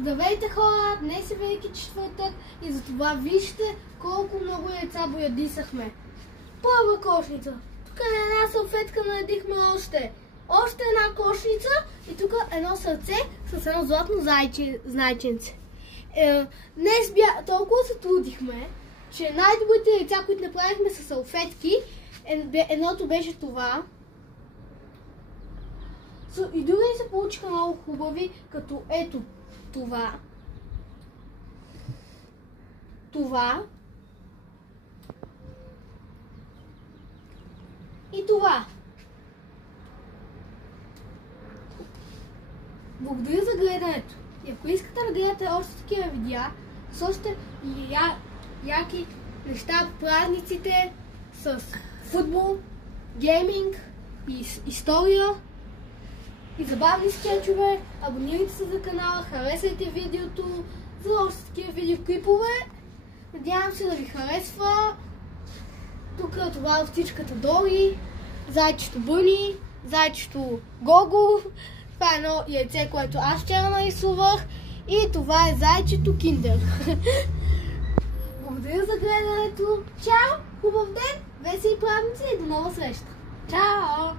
Здравейте хора, днес е Велики четвъртък и затова вижте колко много яйца боядисахме. Първа кошница. Тук на една салфетка наредихме още една кошница и тук едно сърце с едно златно зайченце. Днес толкова се трудихме, че най-добрите яйца, които направихме с салфетки, едното беше това. И други се получиха много хубави, като ето това. И това. Благодаря за гледането. И ако искате да гледате още такива видеа, с още яки неща в празниците, с футбол, гейминг и история, и забавни скетчове, абонирайте се за канала, харесайте видеото за още такива видеоклипове. Надявам се да ви харесва. Тук това е овцичката Дори, зайчето Бъни, зайчето Гого. Това е едно яйце, което аз вчера нарисувах. И това е зайчето Киндер. Благодаря за гледането. Чао! Хубав ден! Весели празници и до нова среща! Чао!